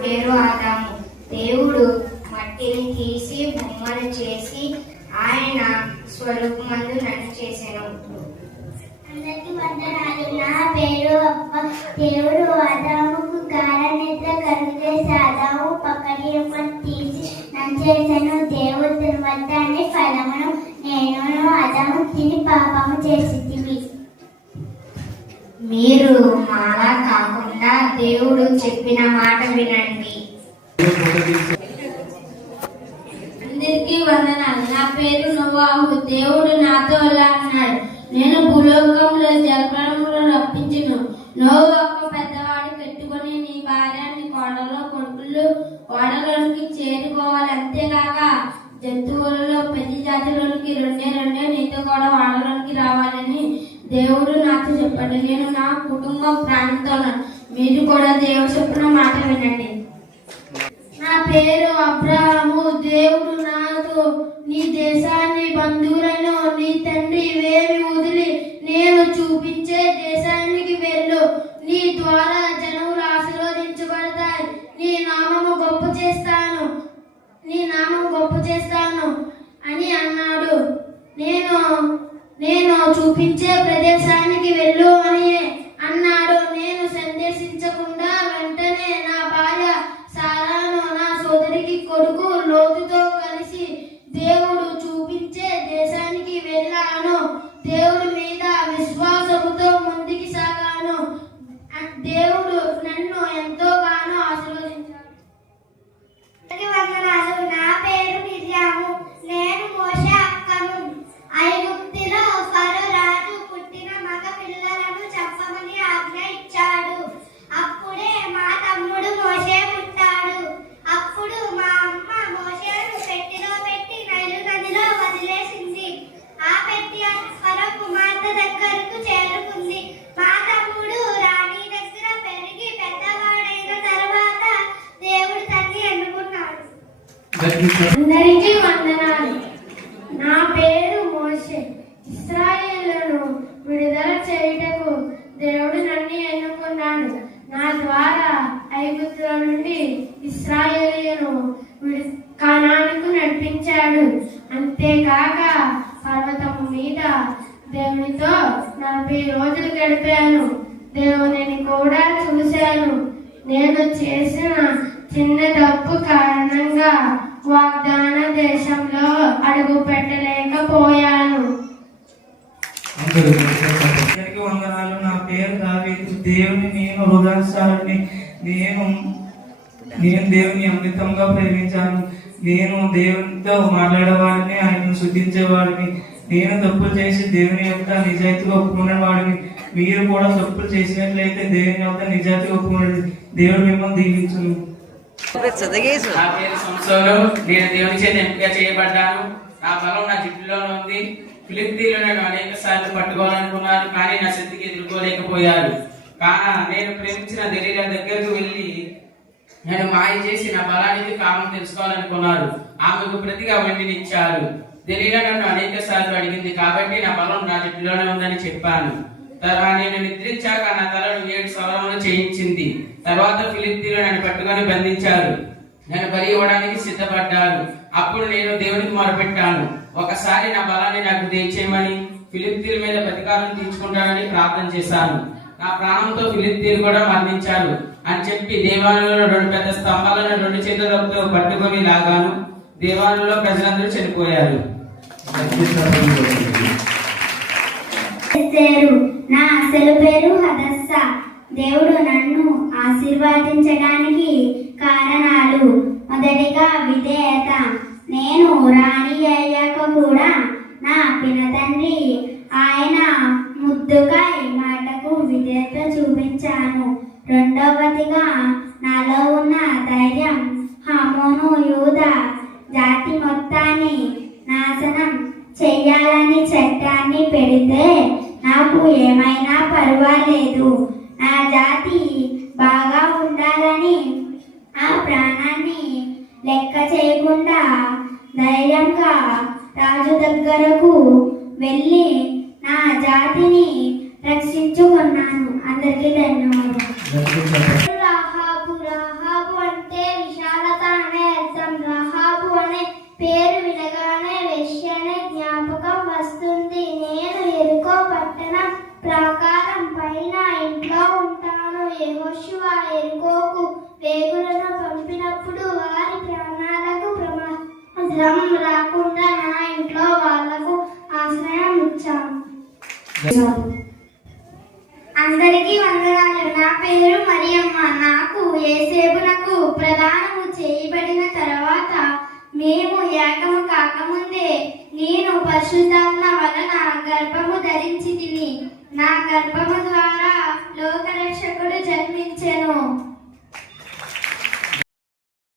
పేరు ఆదాము. దేవుడు మట్టిని తీసి బొమ్మలు చేసి ఆయన స్వరూపమందు నన్ను చేసెను. అందరికీ వందనాలు. నా పేరు అప్ప. దేవుడు ఆదాముకు గాఢనిద్ర కలుగజేసి ఆదాము పక్కని తీసి నన్ను చేసెను. దేవుడు వద్దనే ఫలమును నేను ఆదాము తిని పాపము చేసితిమి. మీరు మాలా కాకుండా దేవుడు చెప్పిన మాట వినండి. అందరికీ వందనాలు. నా పేరు నోవాహు. దేవుడు నాతో ఇలా అన్నాడు, నేను భూలోకంలో జలప్రళయంలో రప్పించును. నోవాహు పెద్దవాడు పెట్టుకుని నీ భార్య నీ కోడలో కొడుకులు ఓడలోనికి చేరుకోవాలి. అంతేకాక జంతువులలో ప్రతి జాతిలోనికి రెండే నీతో కూడా ఓడలోనికి రావాలని దేవుడు నాతో చెప్పాడు. నేను నా కుటుంబం ప్రాణంతో మీరు కూడా దేవుడు చెప్పిన మాట వినండి. నా పేరు అబ్రాహాము. దేవుడు నాతో నీ దేశాన్ని బంధువులను నీ తండ్రి వేమి వదిలి నేను చూపించే దేశానికి వెళ్ళు. నీ ద్వారా జనములు ఆశీర్వదించబడతాయి. నీ నామము గొప్ప చేస్తాను అని అన్నాడు. నేను చూపించే ప్రదేశానికి వెళ్ళు అని అన్నాడు. నేను సందేశించకుండా వెంటనే నా భార్య సారాను నా సోదరికి కొడుకు లోతుతో కలిసి దేవుడు చూపించే దేశానికి వెళ్ళాను. దేవుడి మీద విశ్వాసముతో ముందుకు సాగాను. దేవుడు నన్ను ఎంతోగానో ఆశీర్వదించాడు. నా పేరు మిర్యాము. నేను మోషే అక్కను. ఐగుప్తులో ఫరో రాజు పుట్టిన మగ పిల్లలను చంపమని ఆజ్ఞ ఇచ్చాడు. అప్పుడే మా తమ్ముడు మోషే పుట్టాడు. అప్పుడు మా అమ్మ మోషేను పెట్టెలో పెట్టి నైలు నదిలో వదిలేసింది. ఆ పెట్టి ఫరో కుమార్తె దగ్గరకు చేరుకుంది. మా తమ్ముడు రాణి దగ్గర పెరిగి పెద్దవాడైన తర్వాత దేవుడు తన్ని ఎన్నుకున్నాడు. అందరికీ వందనాలు. నా పేరు మోషే. ఇశ్రాయేలును విడుదల చేయుటకు దేవుడు నన్ను ఎన్నుకున్నాడు. నా ద్వారా ఐగుప్తుల నుండి ఇశ్రాయేలీయులను కనానుకు నడిపించాడు. అంతేకాక పర్వతము మీద దేవునితో 40 రోజులు గడిపాను. దేవునిని కూడా చూశాను. నేను చేసిన చిన్న తప్పు కారణంగా వాగ్దాన దేశంలో అడుగు పెట్టలేకపోయాను. అందరికీ వందనాలు. నా పేరు దావీదు. దేవుని నేను హృదయసారిని. నేను దేవుని అమితంగా ప్రేమించాను. నేను దేవునితో మాట్లాడేవాడిని, ఆయనను శుద్ధించేవాడిని. నేను తప్పులు చేసి దేవుని యొక్క నిజాయితీగా ఒప్పుకునేవాడిని. మీరు కూడా తప్పులు చేసినట్లయితే దేవుని యొక్క నిజాయితీగా ఒప్పుకునేది. దేవుడు మిమ్మల్ని దీవించును. నా పేరు సంసోను. నేను దేవుని చేత ఎంపిక చేయబడ్డాను. నా బలం నా జిడ్డులో ఉంది. ఫిలిప్పీలో నేను అనేక సార్లు పట్టుకోవాలనుకున్నాను, కానీ నా శక్తికి ఎదుర్కోలేకపోయారు. నేను ప్రేమించిన దెలీలా దగ్గరకు వెళ్ళి నేను మాయ చేసి నా బలానికి కారణం తెలుసుకోవాలనుకున్నారు. ఆమెకు ప్రతిగా వెండినిచ్చారు. దెలీలా నన్ను అనేక సార్లు అడిగింది, కాబట్టి నా బలం నా జిడ్డులోనే ఉందని చెప్పాను. నేను నిద్రించాక నా తలను 7 సవరములు చేయించింది. తర్వాత ఫిలిప్పీలో నన్ను పట్టుకొని బంధించారు. నేను బలి ఇవ్వడానికి సిద్ధపడ్డాను. అప్పుడు నేను దేవునికి మొరపెట్టాను. ఒకసారి నా బలాన్ని నాకు దయచేయమని, ఫిలిప్పీల మీద ప్రతీకారం తీర్చుకుంటానని ప్రార్థన చేశాను. నా ప్రాణంతో ఫిలిప్పీలు కూడా మరణించారు అని చెప్పి దేవాలయంలో 2 పెద్ద స్తంభాలను 2 చేతులతో పట్టుకొని లాగాను. దేవాలయంలో ప్రజలందరూ చనిపోయారు. నా అసలు పేరు హదస్స. దేవుడు నన్ను ఆశీర్వదించడానికి కారణాలు: మొదటిగా విధేయత. నేను రాణి అయ్యాక కూడా నా పినతండ్రి ఆయన ముద్దుగా ఈ మాటకు విధేయత చూపించాను. రెండవదిగా నాలో ఉన్న ధైర్యం. హామోను యూదా జాతి మొత్తాన్ని నాశనం చెయ్యాలని చట్టాన్ని పెడితే నాకు ఏమైనా పర్వాలేదు, నా జాతి బాగా ఉండాలని ఆ ప్రాణాన్ని లెక్క చేయకుండా ధైర్యంగా రాజు దగ్గరకు వెళ్ళి నా జాతిని రక్షించుకున్నాను. అందరికీ ధన్యవాదాలు. రాహాబు అంటే పేరు వినగానే వెష్యనే జ్ఞాపకం వస్తుంది. నేను ఎరుకో పట్టణం ప్రాకారం పైన ఇంట్లో ఉంటాను. యెహోషువ ఎరుకోకు వేగులను పంపినప్పుడు వారి ప్రాణాలకు ప్రమాదం రాకుండా నా ఇంట్లో వాళ్లకు ఆశ్రయం ఇచ్చాను. అందరికీ వందనాలు. నా పేరు మరియమ్మ. నాకు యేసేపునకు ప్రదానము చేయబడిన తర్వాత మేము ఏకము కాకముందే నేను పరిశుద్ధాత్మ వలన గర్భము ధరించి తిని నా గర్భము ద్వారా లోకరక్షకుడు జన్మించెను.